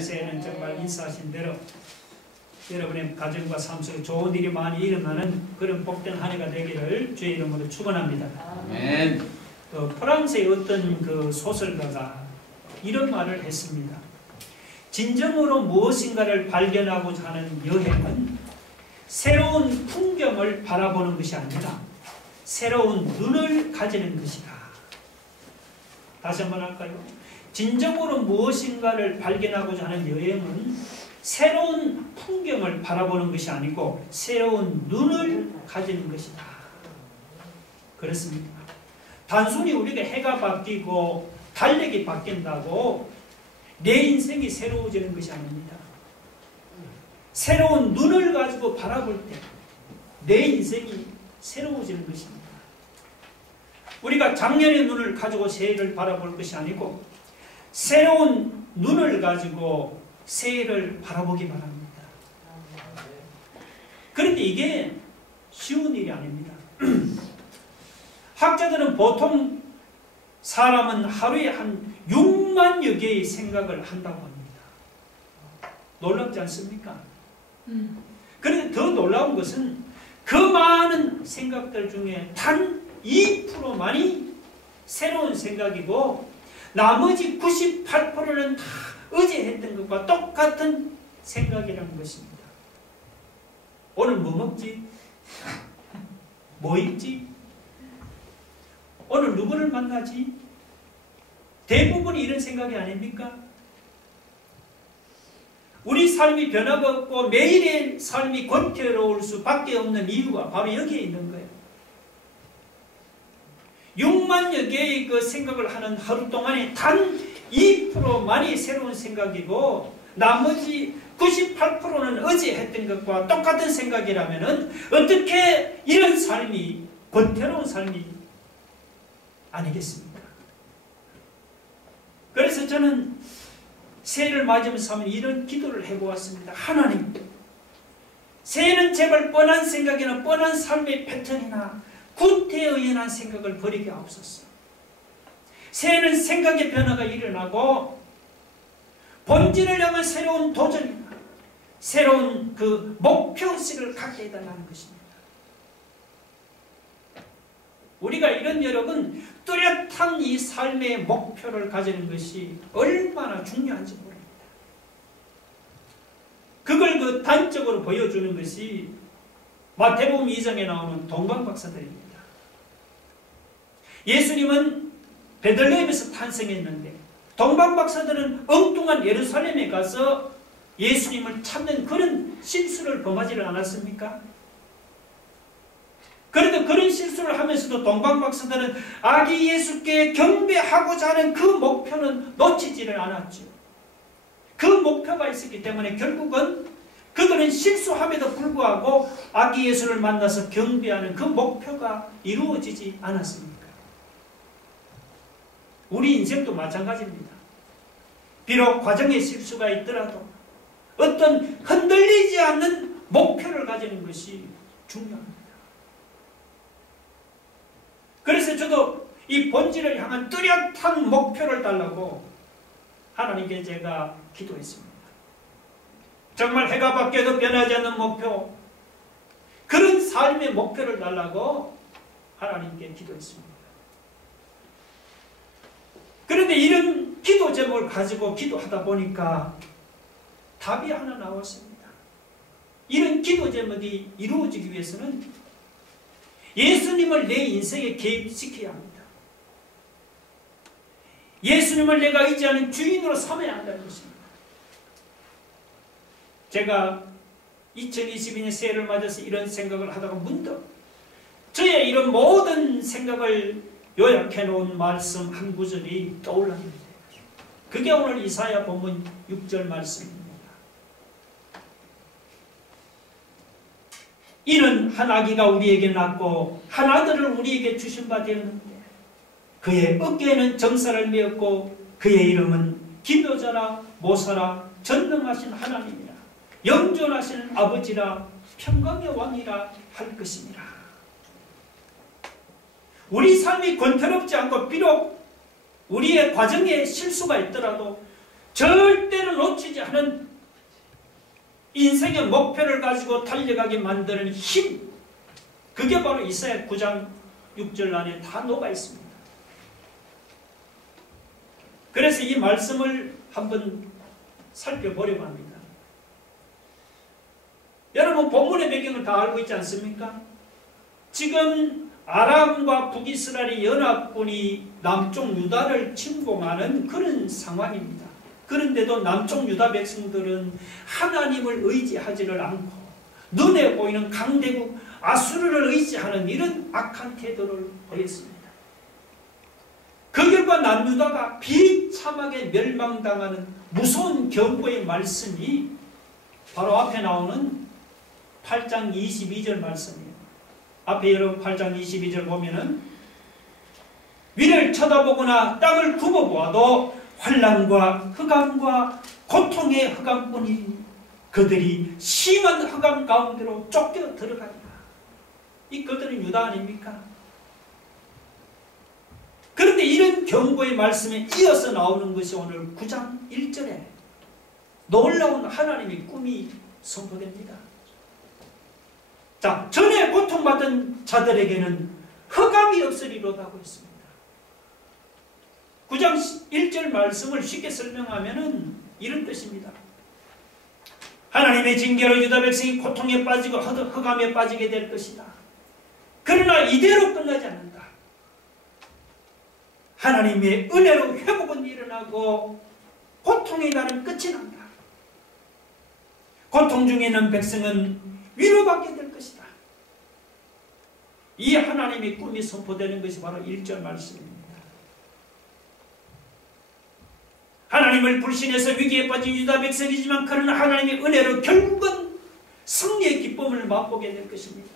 새해는 정말 인사하신 대로 여러분의 가정과 삶 속에 좋은 일이 많이 일어나는 그런 복된 한 해가 되기를 주의 이름으로 축원합니다. 아멘. 프랑스의 어떤 그 소설가가 이런 말을 했습니다. 진정으로 무엇인가를 발견하고자 하는 여행은 새로운 풍경을 바라보는 것이 아니라 새로운 눈을 가지는 것이다. 다시 한번 할까요? 진정으로 무엇인가를 발견하고자 하는 여행은 새로운 풍경을 바라보는 것이 아니고 새로운 눈을 가지는 것이다. 그렇습니다. 단순히 우리가 해가 바뀌고 달력이 바뀐다고 내 인생이 새로워지는 것이 아닙니다. 새로운 눈을 가지고 바라볼 때 내 인생이 새로워지는 것입니다. 우리가 작년의 눈을 가지고 새해를 바라볼 것이 아니고 새로운 눈을 가지고 새해를 바라보기 바랍니다. 그런데 이게 쉬운 일이 아닙니다. 학자들은 보통 사람은 하루에 한 6만여 개의 생각을 한다고 합니다. 놀랍지 않습니까? 그런데 더 놀라운 것은 그 많은 생각들 중에 단 2%만이 새로운 생각이고 나머지 98%는 다 어제 했던 것과 똑같은 생각이라는 것입니다. 오늘 뭐 먹지? 뭐 입지? 오늘 누구를 만나지? 대부분이 이런 생각이 아닙니까? 우리 삶이 변화가 없고 매일의 삶이 권태로울 수밖에 없는 이유가 바로 여기에 있는 거예요. 6만여 개의 그 생각을 하는 하루 동안에 단 2%만이 새로운 생각이고 나머지 98%는 어제 했던 것과 똑같은 생각이라면 어떻게 이런 삶이 권태로운 삶이 아니겠습니까? 그래서 저는 새해를 맞으면서 하면 이런 기도를 해보았습니다. 하나님, 새해는 제발 뻔한 생각이나 뻔한 삶의 패턴이나 구태의연한 생각을 버리게 하옵소서. 새해는 생각의 변화가 일어나고 본질을 향한 새로운 도전이나 새로운 그 목표의식을 갖게 해달라는 것입니다. 우리가 이런 여러분 뚜렷한 이 삶의 목표를 가지는 것이 얼마나 중요한지 모릅니다. 그걸 그 단적으로 보여주는 것이 마태복음 2장에 나오는 동방박사들입니다. 예수님은 베들레헴에서 탄생했는데 동방박사들은 엉뚱한 예루살렘에 가서 예수님을 찾는 그런 실수를 범하지를 않았습니까? 그런데 그런 실수를 하면서도 동방박사들은 아기 예수께 경배하고자 하는 그 목표는 놓치지를 않았죠. 그 목표가 있었기 때문에 결국은 그들은 실수함에도 불구하고 아기 예수를 만나서 경배하는 그 목표가 이루어지지 않았습니까? 우리 인생도 마찬가지입니다. 비록 과정에 실수가 있더라도 어떤 흔들리지 않는 목표를 가지는 것이 중요합니다. 그래서 저도 이 본질을 향한 뚜렷한 목표를 달라고 하나님께 제가 기도했습니다. 정말 해가 바뀌어도 변하지 않는 목표, 그런 삶의 목표를 달라고 하나님께 기도했습니다. 그런데 이런 기도 제목을 가지고 기도하다 보니까 답이 하나 나왔습니다. 이런 기도 제목이 이루어지기 위해서는 예수님을 내 인생에 개입시켜야 합니다. 예수님을 내가 의지하는 주인으로 삼아야 한다는 것입니다. 제가 2022년 새해를 맞아서 이런 생각을 하다가 문득 저의 이런 모든 생각을 요약해 놓은 말씀 한 구절이 떠올라게 돼요. 그게 오늘 이사야 본문 6절 말씀입니다. 이는 한 아기가 우리에게 낳고 한 아들을 우리에게 주신 바 되었는데 그의 어깨에는 정사를 메었고 그의 이름은 기묘자라 모사라 전능하신 하나님이라 영존하시는 아버지라 평강의 왕이라 할 것이니라. 우리 삶이 권태롭지 않고 비록 우리의 과정에 실수가 있더라도 절대로 놓치지 않은 인생의 목표를 가지고 달려가게 만드는 힘, 그게 바로 이사야 9장 6절 안에 다 녹아 있습니다. 그래서 이 말씀을 한번 살펴보려고 합니다. 여러분 본문의 배경을 다 알고 있지 않습니까? 지금 아람과 북이스라엘의 연합군이 남쪽 유다를 침공하는 그런 상황입니다. 그런데도 남쪽 유다 백성들은 하나님을 의지하지를 않고 눈에 보이는 강대국 아수르를 의지하는 이런 악한 태도를 보였습니다. 그 결과 남유다가 비참하게 멸망당하는 무서운 경고의 말씀이 바로 앞에 나오는 8장 22절 말씀이에요. 앞에 여러분 8장 22절 보면은 위를 쳐다보거나 땅을 굽어보아도 환난과 흑암과 고통의 흑암뿐이니 그들이 심한 흑암 가운데로 쫓겨 들어간다. 이 그들은 유다 아닙니까? 그런데 이런 경고의 말씀에 이어서 나오는 것이 오늘 9장 1절에 놀라운 하나님의 꿈이 선포됩니다. 자, 전에 고통받은 자들에게는 흑암이 없으리로다고 했습니다. 9장 1절 말씀을 쉽게 설명하면 이런 뜻입니다. 하나님의 징계로 유다 백성이 고통에 빠지고 흑암에 빠지게 될 것이다. 그러나 이대로 끝나지 않는다. 하나님의 은혜로 회복은 일어나고 고통의 날은 끝이 난다. 고통 중에 있는 백성은 위로받게 될 것이다. 이 하나님의 꿈이 선포되는 것이 바로 1절 말씀입니다. 하나님을 불신해서 위기에 빠진 유다 백성이지만 그러나 하나님의 은혜로 결국은 승리의 기쁨을 맛보게 될 것입니다.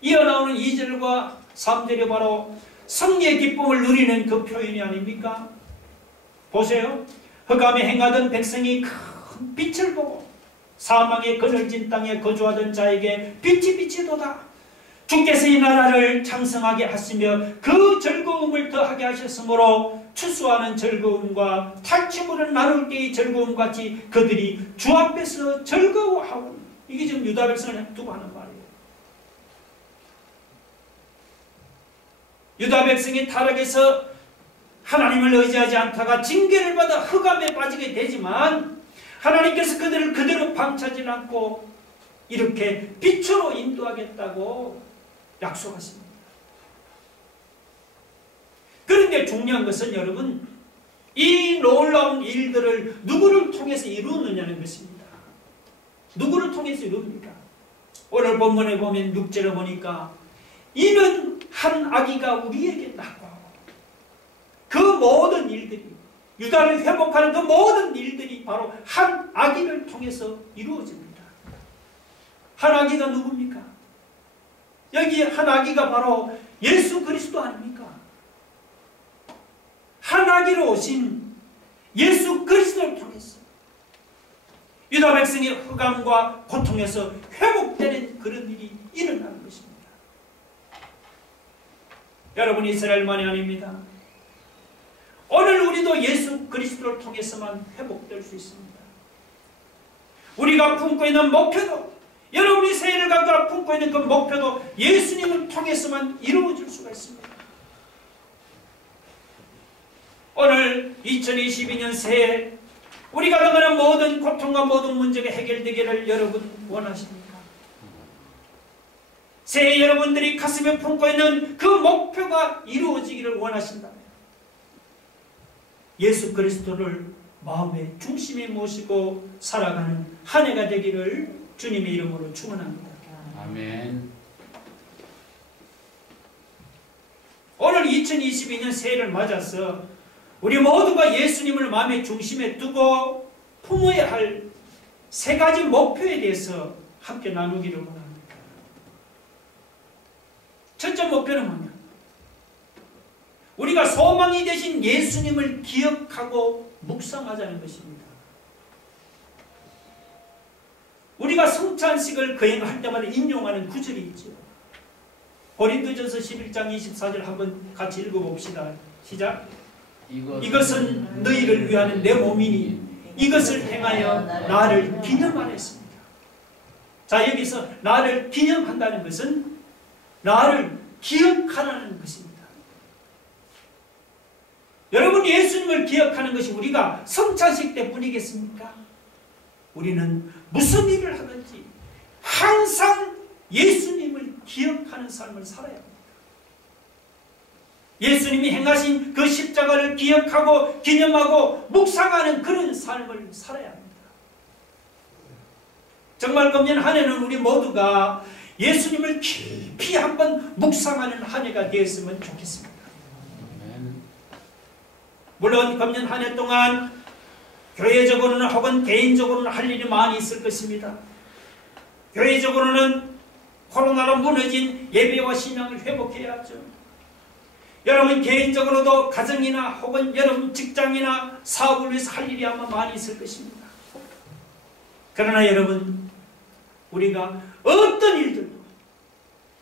이어 나오는 2절과 3절이 바로 승리의 기쁨을 누리는 그 표현이 아닙니까? 보세요. 흑암에 행하던 백성이 큰 빛을 보고 사망의 그늘진 땅에 거주하던 자에게 빛이 도다. 주께서 이 나라를 창성하게 하시며 그 즐거움을 더하게 하셨으므로 추수하는 즐거움과 탈취물을 나눌 때의 즐거움같이 그들이 주 앞에서 즐거워하고. 이게 지금 유다 백성을 두고 하는 말이에요. 유다 백성이 타락해서 하나님을 의지하지 않다가 징계를 받아 흑암에 빠지게 되지만 하나님께서 그들을 그대로 방치하지 않고 이렇게 빛으로 인도하겠다고 약속하십니다. 그런데 중요한 것은 여러분, 이 놀라운 일들을 누구를 통해서 이루느냐는 것입니다. 누구를 통해서 이룹니까? 오늘 본문에 보면 6절에 보니까 이는 한 아기가 우리에게 낳고 그 모든 일들이 유다를 회복하는 그 모든 일들이 바로 한 아기를 통해서 이루어집니다. 한 아기가 누굽니까? 여기 한 아기가 바로 예수 그리스도 아닙니까? 한 아기로 오신 예수 그리스도를 통해서 유다 백성의 흑암과 고통에서 회복되는 그런 일이 일어나는 것입니다. 여러분, 이스라엘만이 아닙니다. 오늘 우리도 예수 그리스도를 통해서만 회복될 수 있습니다. 우리가 품고 있는 목표도, 여러분이 새해를 갖다 품고 있는 그 목표도 예수님을 통해서만 이루어질 수가 있습니다. 오늘 2022년 새해 우리가 당하는 모든 고통과 모든 문제가 해결되기를 여러분 원하십니까? 새해 여러분들이 가슴에 품고 있는 그 목표가 이루어지기를 원하신다면 예수 그리스도를 마음의 중심에 모시고 살아가는 한 해가 되기를 주님의 이름으로 축원합니다. 아멘. 오늘 2022년 새해를 맞아서 우리 모두가 예수님을 마음의 중심에 두고 품어야 할 세 가지 목표에 대해서 함께 나누기를 원합니다. 첫째 목표는 뭐냐? 우리가 소망이 되신 예수님을 기억하고 묵상하자는 것입니다. 우리가 성찬식을 거행할 때마다 인용하는 구절이 있죠. 고린도전서 11장 24절 한번 같이 읽어봅시다. 시작. 이것은 너희를 위하는 내 몸이니 이것을 행하여 나를 기념하라 했습니다. 자, 여기서 나를 기념한다는 것은 나를 기억하라는 것입니다. 여러분, 예수님을 기억하는 것이 우리가 성찬식 때뿐이겠습니까? 우리는 무슨 일을 하든지 항상 예수님을 기억하는 삶을 살아야 합니다. 예수님이 행하신 그 십자가를 기억하고 기념하고 묵상하는 그런 삶을 살아야 합니다. 정말 금년 한 해는 우리 모두가 예수님을 깊이 한번 묵상하는 한 해가 되었으면 좋겠습니다. 물론 금년 한 해 동안 교회적으로는 혹은 개인적으로는 할 일이 많이 있을 것입니다. 교회적으로는 코로나로 무너진 예배와 신앙을 회복해야 하죠. 여러분 개인적으로도 가정이나 혹은 여러분 직장이나 사업을 위해서 할 일이 아마 많이 있을 것입니다. 그러나 여러분, 우리가 어떤 일들도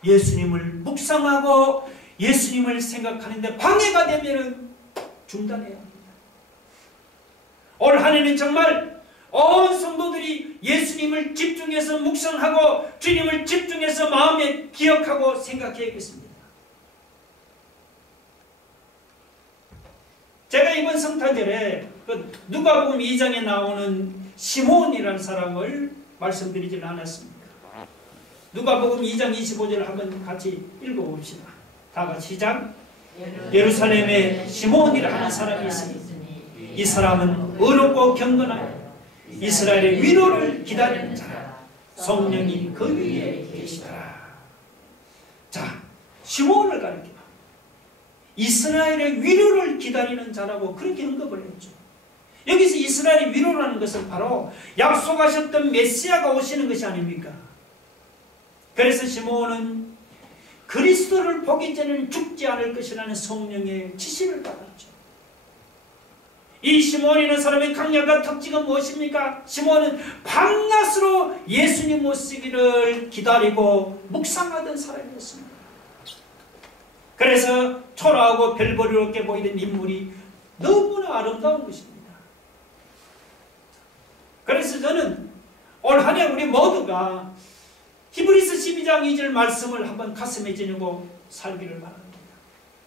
예수님을 묵상하고 예수님을 생각하는데 방해가 되면 중단해야 합니다. 올 한 해는 정말 온 성도들이 예수님을 집중해서 묵상하고 주님을 집중해서 마음에 기억하고 생각해야겠습니다. 제가 이번 성탄절에 누가복음 2장에 나오는 시몬이라는 사람을 말씀드리지는 않았습니다. 누가복음 2장 25절을 한번 같이 읽어봅시다. 다 같이 시작. 예루살렘에 시몬이라 하는 사람이 있으니 이 사람은 의롭고 경건하여 이스라엘의 위로를 기다리는 자라. 성령이 그 위에 계시더라. 자, 시몬을 가리켜 이스라엘의 위로를 기다리는 자라고 그렇게 언급을 했죠. 여기서 이스라엘의 위로라는 것은 바로 약속하셨던 메시아가 오시는 것이 아닙니까? 그래서 시몬은 그리스도를 보기 전에는 죽지 않을 것이라는 성령의 지시를 받았죠. 이 시몬이라는 사람의 강력한 특징은 무엇입니까? 시몬은 밤낮으로 예수님 오시기를 기다리고 묵상하던 사람이었습니다. 그래서 초라하고 별보리롭게 보이는 인물이 너무나 아름다운 것입니다. 그래서 저는 올 한 해 우리 모두가 히브리서 12장 2절 말씀을 한번 가슴에 지니고 살기를 바랍니다.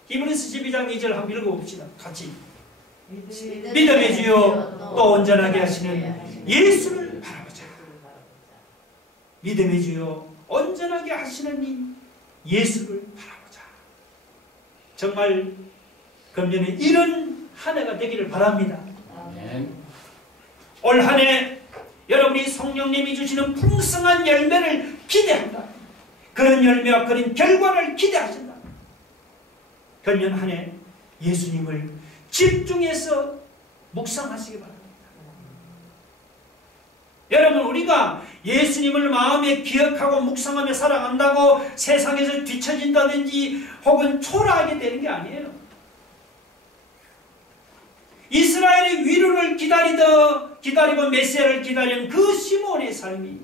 히브리서 12장 2절 한번 읽어봅시다. 같이. 믿음의 주요 또 온전하게 하시는 예수를 바라보자. 믿음의 주요 온전하게 하시는 이 예수를 바라보자. 정말 금년에 이런 한 해가 되기를 바랍니다. 올 한 해 여러분이 성령님이 주시는 풍성한 열매를 기대한다. 그런 열매와 그런 결과를 기대하신다. 금년 한 해 예수님을 집중해서 묵상하시기 바랍니다. 여러분, 우리가 예수님을 마음에 기억하고 묵상하며 살아간다고 세상에서 뒤처진다든지 혹은 초라하게 되는 게 아니에요. 이스라엘의 위로를 기다리고 메시아를 기다리는 그 시몬의 삶이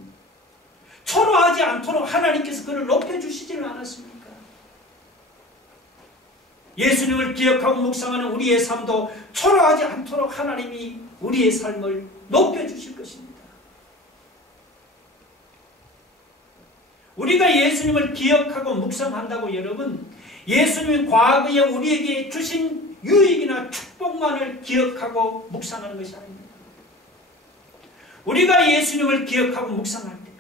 초라하지 않도록 하나님께서 그를 높여주시지는 않았습니까? 예수님을 기억하고 묵상하는 우리의 삶도 초라하지 않도록 하나님이 우리의 삶을 높여주실 것입니다. 우리가 예수님을 기억하고 묵상한다고 여러분, 예수님이 과거에 우리에게 주신 유익이나 축복만을 기억하고 묵상하는 것이 아닙니다. 우리가 예수님을 기억하고 묵상할 때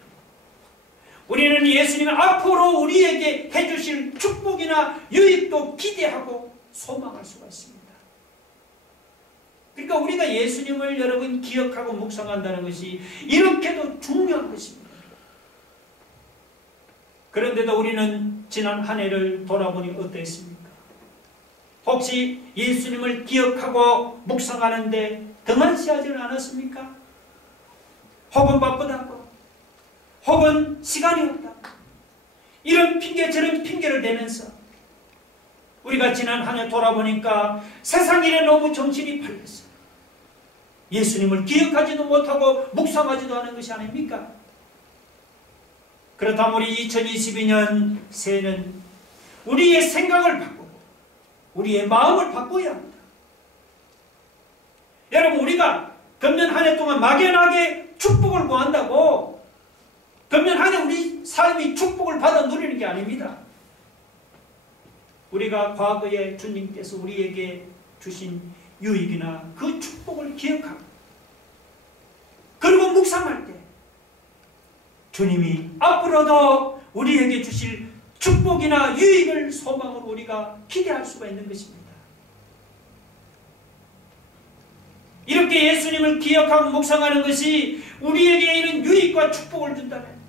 우리는 예수님이 앞으로 우리에게 해주실 축복이나 유익도 기대하고 소망할 수가 있습니다. 그러니까 우리가 예수님을 여러분 기억하고 묵상한다는 것이 이렇게도 중요한 것입니다. 그런데도 우리는 지난 한 해를 돌아보니 어땠습니까? 혹시 예수님을 기억하고 묵상하는데 등한시하지는 않았습니까? 혹은 바쁘다고, 혹은 시간이 없다고, 이런 핑계 저런 핑계를 대면서 우리가 지난 한 해 돌아보니까 세상 일에 너무 정신이 팔렸어요. 예수님을 기억하지도 못하고 묵상하지도 않은 것이 아닙니까? 그렇다면 우리 2022년 새해는 우리의 생각을 바꾸고 우리의 마음을 바꿔야 합니다. 여러분, 우리가 금년 한 해 동안 막연하게 축복을 구한다고 금년 한 해 우리 삶이 축복을 받아 누리는 게 아닙니다. 우리가 과거에 주님께서 우리에게 주신 유익이나 그 축복을 기억하고, 그리고 묵상할 때 주님이 앞으로도 우리에게 주실 축복이나 유익을 소망으로 우리가 기대할 수가 있는 것입니다. 이렇게 예수님을 기억하고 묵상하는 것이 우리에게 이런 유익과 축복을 준다면,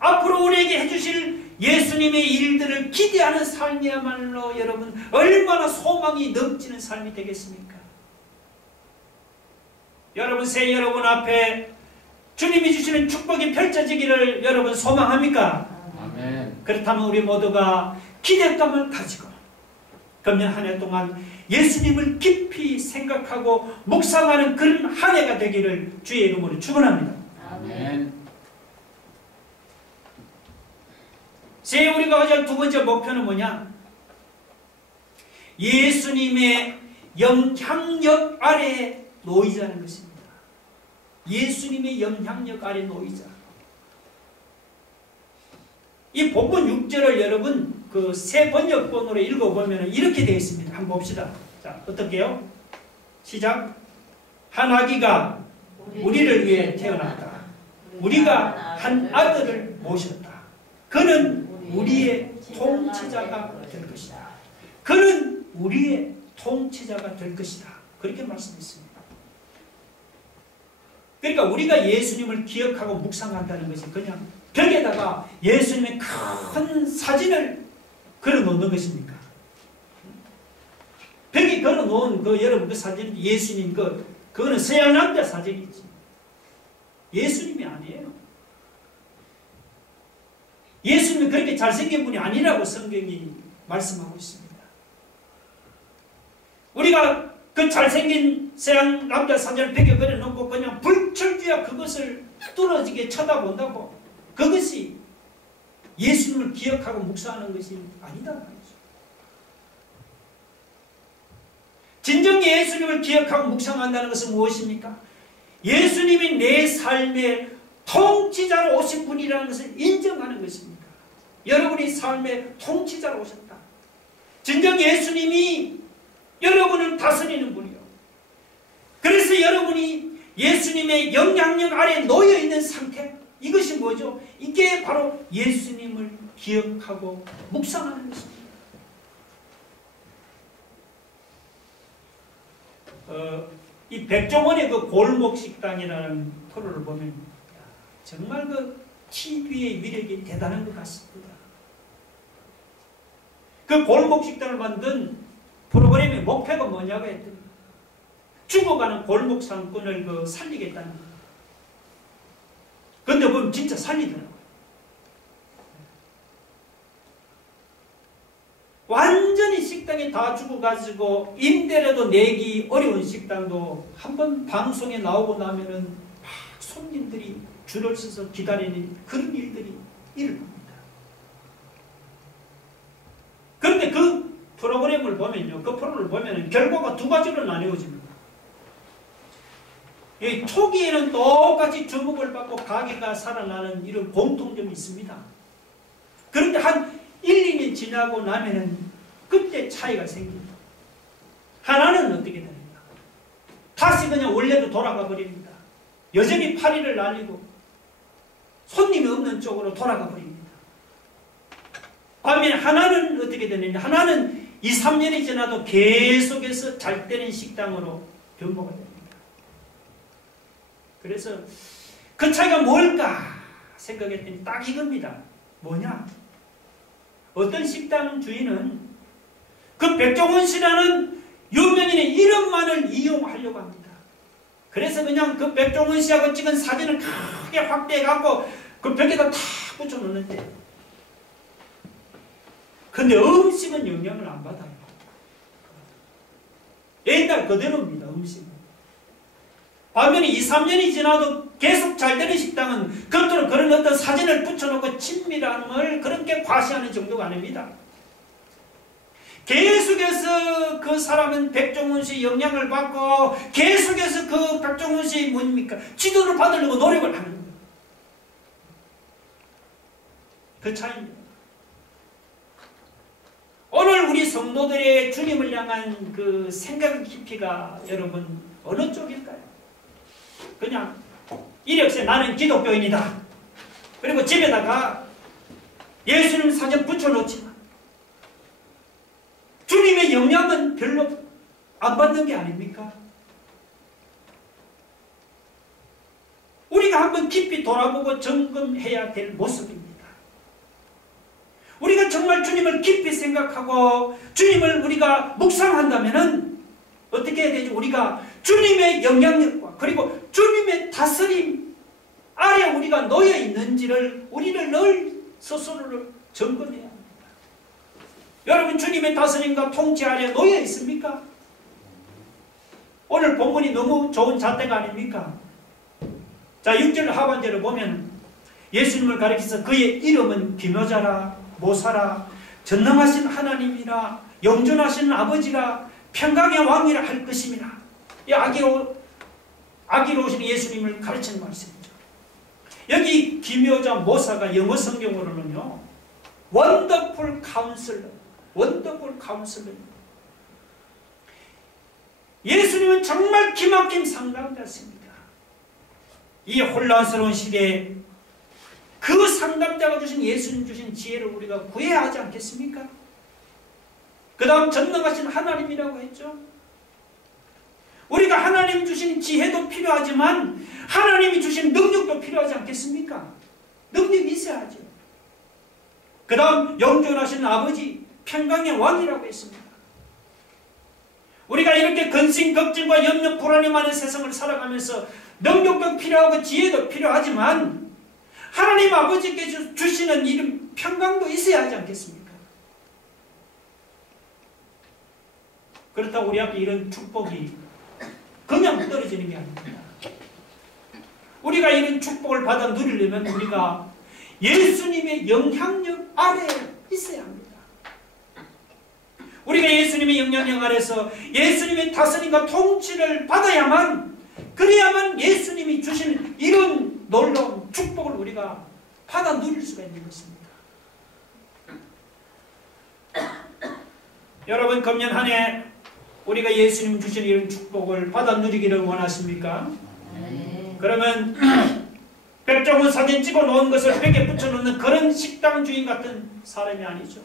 앞으로 우리에게 해주실 예수님의 일들을 기대하는 삶이야말로 여러분 얼마나 소망이 넘치는 삶이 되겠습니까? 여러분, 새 여러분 앞에 주님이 주시는 축복이 펼쳐지기를 여러분 소망합니까? 아멘. 그렇다면 우리 모두가 기대감을 가지고 금년 한 해 동안 예수님을 깊이 생각하고 묵상하는 그런 한 해가 되기를 주의 이름으로 축원합니다. 아멘. 새 우리가 가질 두 번째 목표는 뭐냐? 예수님의 영향력 아래 놓이자는 것입니다. 예수님의 영향력 아래 놓이자. 이 본문 6절을 여러분 그 새 번역본으로 읽어보면 이렇게 되어 있습니다. 한번 봅시다. 자, 어떻게요? 시작. 한 아기가 우리를 위해 태어났다. 우리가 한 아들을 모셨다. 그는 우리의 통치자가 될 것이다. 그는 우리의 통치자가 될 것이다. 그렇게 말씀했습니다. 그러니까 우리가 예수님을 기억하고 묵상한다는 것이 그냥 벽에다가 예수님의 큰 사진을 걸어놓는 것입니까? 벽에 걸어놓은 그 여러분 그 사진, 예수님 그거는 서양 남자 사진이지. 예수님이 아니에요. 예수님은 그렇게 잘생긴 분이 아니라고 성경이 말씀하고 있습니다. 우리가 그 잘생긴 서양 남자 사진을 벽에 그려놓고 그냥 불철주야 그것을 뚫어지게 쳐다본다고, 그것이 예수님을 기억하고 묵상하는 것이 아니다 말이죠. 진정 예수님을 기억하고 묵상한다는 것은 무엇입니까? 예수님이 내 삶의 통치자로 오신 분이라는 것을 인정하는 것입니다. 여러분이 삶의 통치자로 오셨다. 진정 예수님이 여러분을 다스리는 분이요. 그래서 여러분이 예수님의 영향력 아래 놓여있는 상태, 이것이 뭐죠? 이게 바로 예수님을 기억하고 묵상하는 것입니다. 이 백종원의 그 골목식당이라는 프로를 보면 정말 그 TV의 위력이 대단한 것 같습니다. 그 골목식당을 만든 프로그램의 목표가 뭐냐고 했더니 죽어가는 골목 상권을 그 살리겠다는 거예요. 그런데 보면 진짜 살리더라고요. 완전히 식당이 다 죽어가지고 임대료도 내기 어려운 식당도 한번 방송에 나오고 나면은 막 손님들이 줄을 서서 기다리는 그런 일들이 일어납니다. 그런데 그 프로그램을 보면요, 그 프로를 보면은 결과가 두 가지로 나뉘어집니다. 초기에는 똑같이 주목을 받고 가게가 살아나는 이런 공통점이 있습니다. 그런데 한 1, 2년 지나고 나면은 그때 차이가 생깁니다. 하나는 어떻게 됩니까? 다시 그냥 원래로 돌아가 버립니다. 여전히 파리를 날리고 손님이 없는 쪽으로 돌아가 버립니다. 반면에 하나는 어떻게 되느냐? 하나는 2, 3년이 지나도 계속해서 잘 되는 식당으로 변모가 됩니다. 그래서 그 차이가 뭘까 생각했더니 딱 이겁니다. 뭐냐? 어떤 식당 주인은 그 백종원 씨라는 유명인의 이름만을 이용하려고 합니다. 그래서 그냥 그 백종원 씨하고 찍은 사진을 크게 확대해갖고 그 벽에다 탁 붙여놓는데, 근데 음식은 영향을 안 받아요. 옛날 그대로입니다. 음식은. 반면에 2, 3년이 지나도 계속 잘 되는 식당은 겉으로 그런 어떤 사진을 붙여놓고 친밀함을 그렇게 과시하는 정도가 아닙니다. 계속해서 그 사람은 백종원 씨의 영향을 받고 계속해서 그 백종원 씨의 뭡니까? 지도를 받으려고 노력을 하는 거예요. 그 차이입니다. 오늘 우리 성도들의 주님을 향한 그 생각 깊이가 여러분 어느 쪽일까요? 그냥 이력서에 나는 기독교인이다. 그리고 집에다가 예수님 사진 붙여놓지만 주님의 영향은 별로 안 받는 게 아닙니까? 우리가 한번 깊이 돌아보고 점검해야 될 모습입니다. 우리가 정말 주님을 깊이 생각하고 주님을 우리가 묵상한다면 어떻게 해야 되죠? 우리가 주님의 영향력과 그리고 주님의 다스림 아래 우리가 놓여 있는지를 우리를 늘 스스로를 점검해야 합니다. 여러분 주님의 다스림과 통치 아래 놓여 있습니까? 오늘 본문이 너무 좋은 잣대가 아닙니까? 자 6절 하반절을 보면 예수님을 가리켜서 그의 이름은 기묘자라 모사라 전능하신 하나님이라 영존하신 아버지라 평강의 왕이라 할 것임이라. 이 아기로 오신 예수님을 가르치는 말씀이죠. 여기 기묘자 모사가 영어 성경으로는요 원더풀 카운슬러, 원더풀 카운슬러입니다. 예수님은 정말 기막힌 상담자였습니다. 이 혼란스러운 시대에 그 상담자가 주신 예수님 주신 지혜를 우리가 구해야 하지 않겠습니까? 그 다음 전능하신 하나님이라고 했죠. 우리가 하나님 주신 지혜도 필요하지만 하나님이 주신 능력도 필요하지 않겠습니까? 능력이 있어야죠. 그 다음 영존하신 아버지 평강의 왕이라고 했습니다. 우리가 이렇게 근심, 걱정과 염려, 불안이 많은 세상을 살아가면서 능력도 필요하고 지혜도 필요하지만 하나님 아버지께서 주시는 이름 평강도 있어야 하지 않겠습니까? 그렇다고 우리 앞에 이런 축복이 그냥 떨어지는 게 아닙니다. 우리가 이런 축복을 받아 누리려면 우리가 예수님의 영향력 아래에 있어야 합니다. 우리가 예수님의 영향력 아래서 예수님의 다스림과 통치를 받아야만 그래야만 예수님이 주시는 이런 놀라운 축복을 우리가 받아 누릴 수가 있는 것입니다. 여러분 금년 한 해 우리가 예수님 주신 이런 축복을 받아 누리기를 원하십니까? 네. 그러면 백종원 사진 찍어 놓은 것을 벽에 붙여놓는 그런 식당 주인 같은 사람이 아니죠.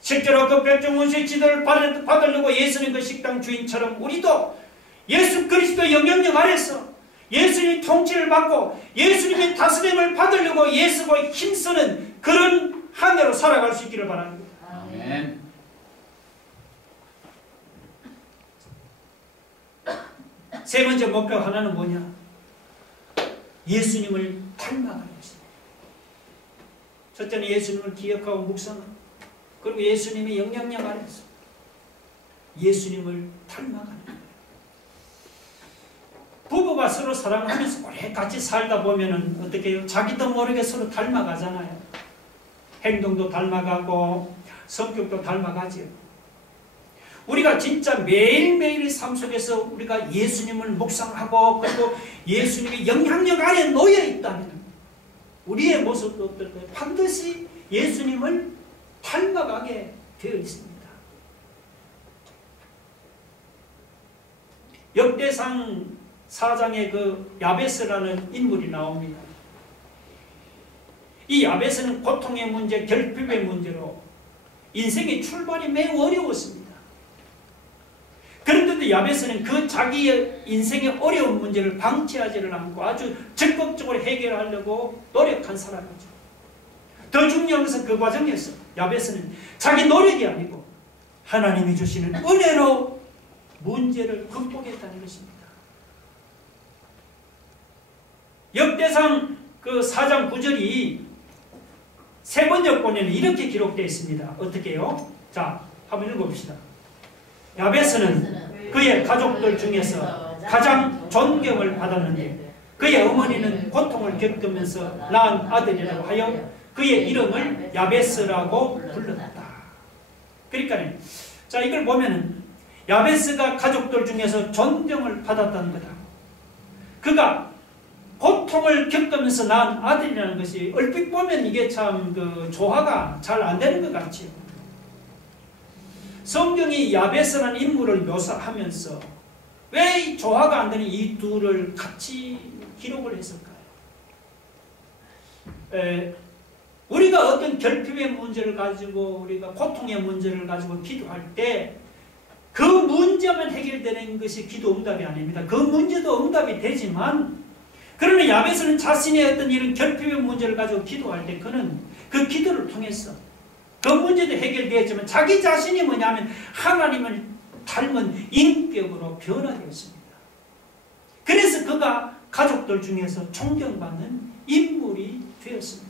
실제로 그 백종원 씨의 지도를 받으려고 예수님 그 식당 주인처럼 우리도 예수 그리스도 영향력 아래서 예수님의 통치를 받고 예수님의 다스림을 받으려고 예수가 힘쓰는 그런 한 해로 살아갈 수 있기를 바랍니다. 아멘. 세 번째 목표 하나는 뭐냐? 예수님을 닮아가는 것입니다. 첫째는 예수님을 기억하고 묵상하고 그리고 예수님의 영향력 아래서 예수님을 닮아가는 거예요. 부부가 서로 사랑하면서 오래 같이 살다 보면은 어떻게 해요? 자기도 모르게 서로 닮아가잖아요. 행동도 닮아가고 성격도 닮아가죠. 우리가 진짜 매일매일 삶 속에서 우리가 예수님을 묵상하고 그리고 예수님의 영향력 아래 놓여 있다면 우리의 모습도 어떨까요? 반드시 예수님을 닮아가게 되어 있습니다. 역대상 4장에 그 야베스라는 인물이 나옵니다. 이 야베스는 고통의 문제, 결핍의 문제로 인생의 출발이 매우 어려웠습니다. 그런데도 야베스는 그 자기의 인생의 어려운 문제를 방치하지를 않고 아주 적극적으로 해결하려고 노력한 사람이죠. 더 중요한 것은 그 과정에서 야베스는 자기 노력이 아니고 하나님이 주시는 은혜로 문제를 극복했다는 것입니다. 역대상 그 4장 9절이 세 번역본에는 이렇게 기록되어 있습니다. 어떻게 해요? 자, 한번 읽어봅시다. 야베스는 그의 가족들 중에서 가장 존경을 받았는데 그의 어머니는 고통을 겪으면서 낳은 아들이라고 하여 그의 이름을 야베스라고 불렀다. 그러니까 자, 이걸 보면은 야베스가 가족들 중에서 존경을 받았다는 거다. 그가 고통을 겪으면서 낳은 아들이라는 것이 얼핏 보면 이게 참 그 조화가 잘 안 되는 것 같지요. 성경이 야베스라는 인물을 묘사하면서 왜 이 조화가 안 되는 이 둘을 같이 기록을 했을까요? 우리가 어떤 결핍의 문제를 가지고 우리가 고통의 문제를 가지고 기도할 때 그 문제만 해결되는 것이 기도 응답이 아닙니다. 그 문제도 응답이 되지만 그러나 야베스는 자신의 어떤 이런 결핍의 문제를 가지고 기도할 때 그는 그 기도를 통해서 그 문제도 해결되었지만 자기 자신이 뭐냐면 하나님을 닮은 인격으로 변화되었습니다. 그래서 그가 가족들 중에서 존경받는 인물이 되었습니다.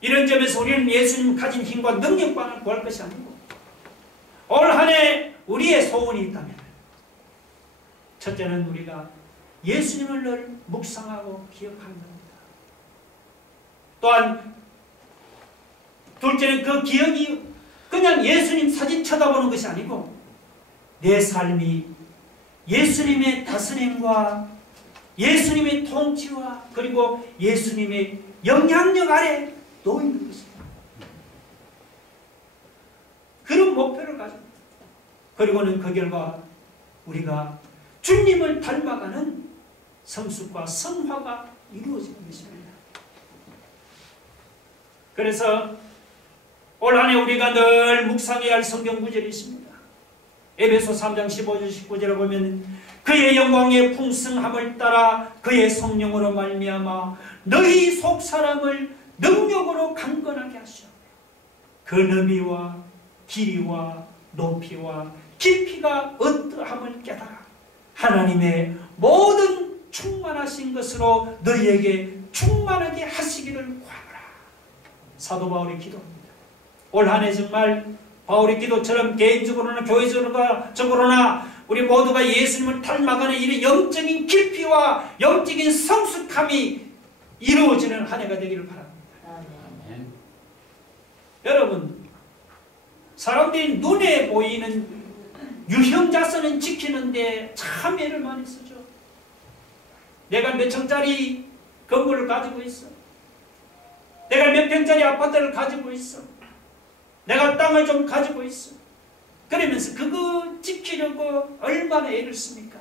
이런 점에서 우리는 예수님 가진 힘과 능력만을 구할 것이 아니고 올 한 해 우리의 소원이 있다면 첫째는 우리가 예수님을 늘 묵상하고 기억하는 겁니다. 또한 둘째는 그 기억이 그냥 예수님 사진 쳐다보는 것이 아니고 내 삶이 예수님의 다스림과 예수님의 통치와 그리고 예수님의 영향력 아래 놓이는 것입니다. 그런 목표를 가지고 그리고는 그 결과 우리가 주님을 닮아가는 성숙과 성화가 이루어지는 것입니다. 그래서 올 한 해 우리가 늘 묵상해야 할 성경 구절이 있습니다. 에베소 3장 15절 19절에 보면 그의 영광의 풍성함을 따라 그의 성령으로 말미암아 너희 속사람을 능력으로 강건하게 하시오. 그 너비와 길이와 높이와 깊이가 어떠함을 깨달아 하나님의 모든 충만하신 것으로 너희에게 충만하게 하시기를 구하노라. 사도 바울의 기도입니다. 올 한 해 정말 바울의 기도처럼 개인적으로나 교회적으로나 우리 모두가 예수님을 닮아가는 이런 영적인 깊이와 영적인 성숙함이 이루어지는 한 해가 되기를 바랍니다. 아멘. 여러분, 사람들이 눈에 보이는 유형자선은 지키는데 참 애를 많이 쓰죠. 내가 몇 층짜리 건물을 가지고 있어. 내가 몇 평짜리 아파트를 가지고 있어. 내가 땅을 좀 가지고 있어. 그러면서 그거 지키려고 얼마나 애를 씁니까?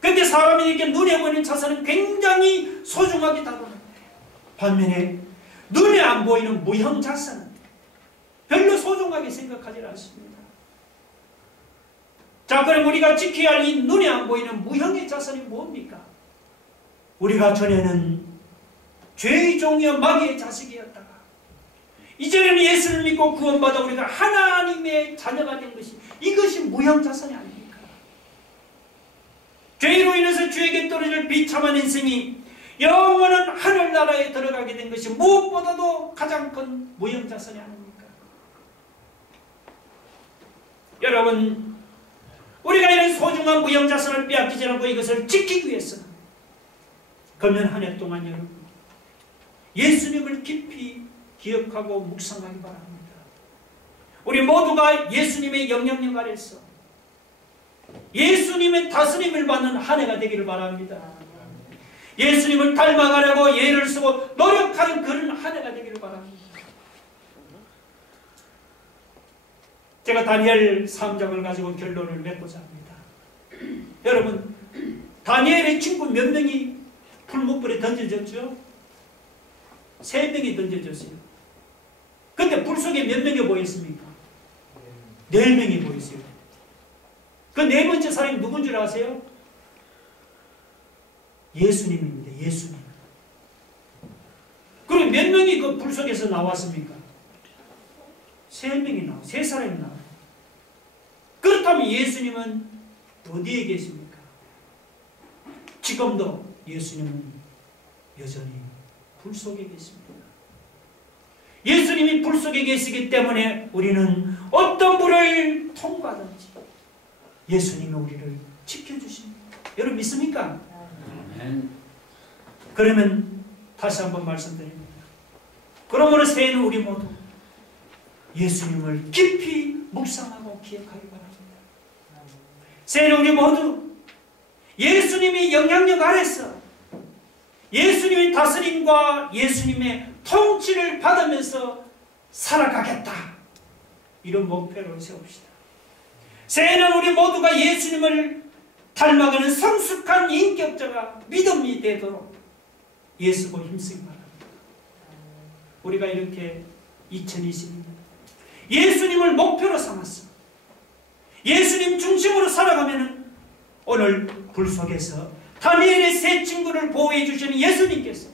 그런데 사람이 이렇게 눈에 보이는 자산은 굉장히 소중하게 다루는데 반면에 눈에 안 보이는 무형 자산은 별로 소중하게 생각하지 않습니다. 자, 그럼 우리가 지켜야 할 이 눈에 안 보이는 무형의 자산이 뭡니까? 우리가 전에는 죄의 종이여 마귀의 자식이었다가 이제는 예수를 믿고 구원받아 우리가 하나님의 자녀가 된 것이 이것이 무형 자산이 아닙니까? 죄로 인해서 주에게 떨어질 비참한 인생이 영원한 하늘나라에 들어가게 된 것이 무엇보다도 가장 큰 무형 자산이 아닙니까? 여러분, 우리가 이런 소중한 무형 자산을 빼앗기지 않고 이것을 지키기 위해서는 금년 한 해 동안 여러분 예수님을 깊이 기억하고 묵상하기 바랍니다. 우리 모두가 예수님의 영향력 아래서 예수님의 다스림을 받는 한 해가 되기를 바랍니다. 예수님을 닮아가려고 예를 쓰고 노력하는 그런 한 해가 되기를 바랍니다. 제가 다니엘 3장을 가지고 결론을 맺고자 합니다. 여러분, 다니엘의 친구 몇 명이 풀무불에 던져졌죠? 3명이 던져졌어요. 근데 불 속에 몇 명이 보였습니까? 4명이 보였어요. 그 4번째 사람이 누군 줄 아세요? 예수님입니다. 예수님. 그리고 몇 명이 그 불 속에서 나왔습니까? 3명이 나와요. 3사람이 나와요. 그렇다면 예수님은 어디에 계십니까? 지금도 예수님은 여전히 불 속에 계십니다. 예수님이 불 속에 계시기 때문에 우리는 어떤 불을 통과하든지 예수님이 우리를 지켜주십니다. 여러분 믿습니까? 아멘. 그러면 다시 한번 말씀드립니다. 그러므로 새해는 우리 모두 예수님을 깊이 묵상하고 기억하기 바랍니다. 새해는 우리 모두 예수님의 영향력 아래서 예수님의 다스림과 예수님의 통치를 받으면서 살아가겠다, 이런 목표를 세웁시다. 새해는 우리 모두가 예수님을 닮아가는 성숙한 인격자가 믿음이 되도록 예수고 힘쓰기 바랍니다. 우리가 이렇게 2020년 예수님을 목표로 삼았어. 예수님 중심으로 살아가면 오늘 불 속에서 다니엘의 세 친구를 보호해 주시는 예수님께서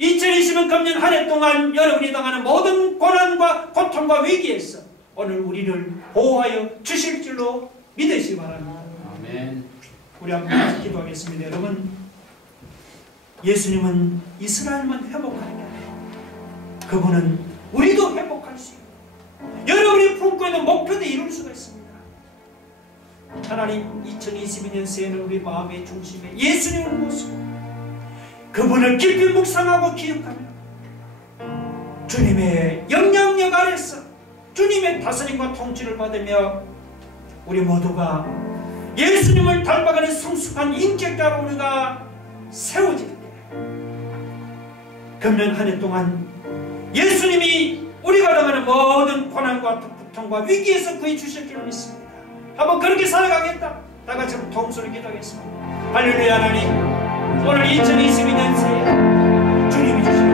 2020년 금년 한 해 동안 여러분이 당하는 모든 고난과 고통과 위기에서 오늘 우리를 보호하여 주실 줄로 믿으시기 바랍니다. 아멘. 우리 한번 기도하겠습니다. 여러분, 예수님은 이스라엘만 회복하는 게 아니에요. 그분은 우리도 회복할 수 있고 여러분이 품고 있는 목표도 이룰 수가 있습니다. 하나님, 2022년 새해는 우리 마음의 중심에 예수님을 모시고 그분을 깊이 묵상하고 기억하며 주님의 영향력 아래서 주님의 다스림과 통치를 받으며 우리 모두가 예수님을 닮아가는 성숙한 인격자로 우리가 세워질 때 금년 한 해 동안 예수님이 우리가 당하는 모든 고난과 고통과 위기에서 구해 주실 줄 믿습니다. 한번 그렇게 살아가겠다. 다 같이 통수를 기도하겠습니다. 할렐루야. 하나님, 오늘 2022년 새해 주님이 주신